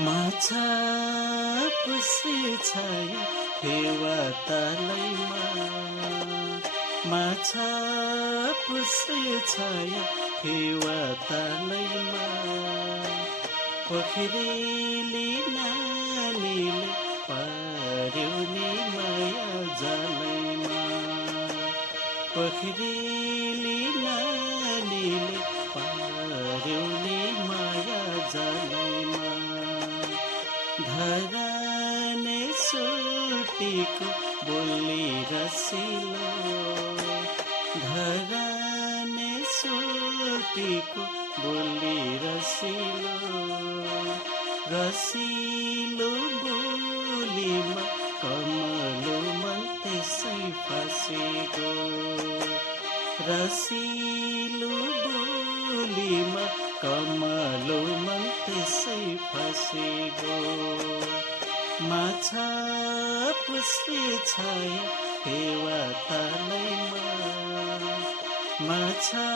माछा पुसे छाया फेवा तलैमा माछा पुसे छाया फेवा तलैमा पोखरेली नानीले पार्यो नि माया जालैमा पोखरेली नानीले पार्यो नि माया जालैमा धराने सुटीको बोली रसिलो धराने सुटीको बोली रसिलो रसिलो बोलीमा कमलो मन त्यसै फसेको रसिलो बोलीमा कमलो मन त्यसै फसेको माछा पुसे छाया फेवा तलैमा माछा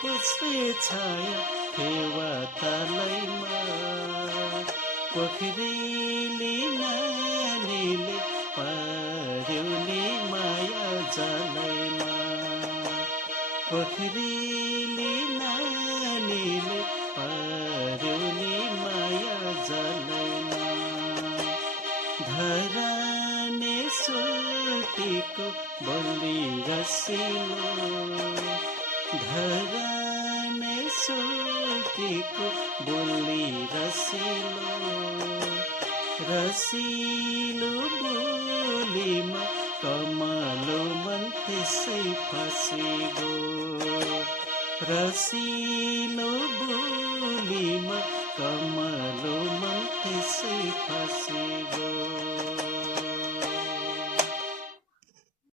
पुसे छाया फेवा तलैमा पोखरेली नानीले पार्यो नि माया जालैमा पोखरेली नानीले पार्यो नि माया जालैमा धराने सुटीको बोली रसिलो धराने सुटीको बोली रसिलो रसिलो बोलीमा कमलो मन त्यसै फसेको रसिलो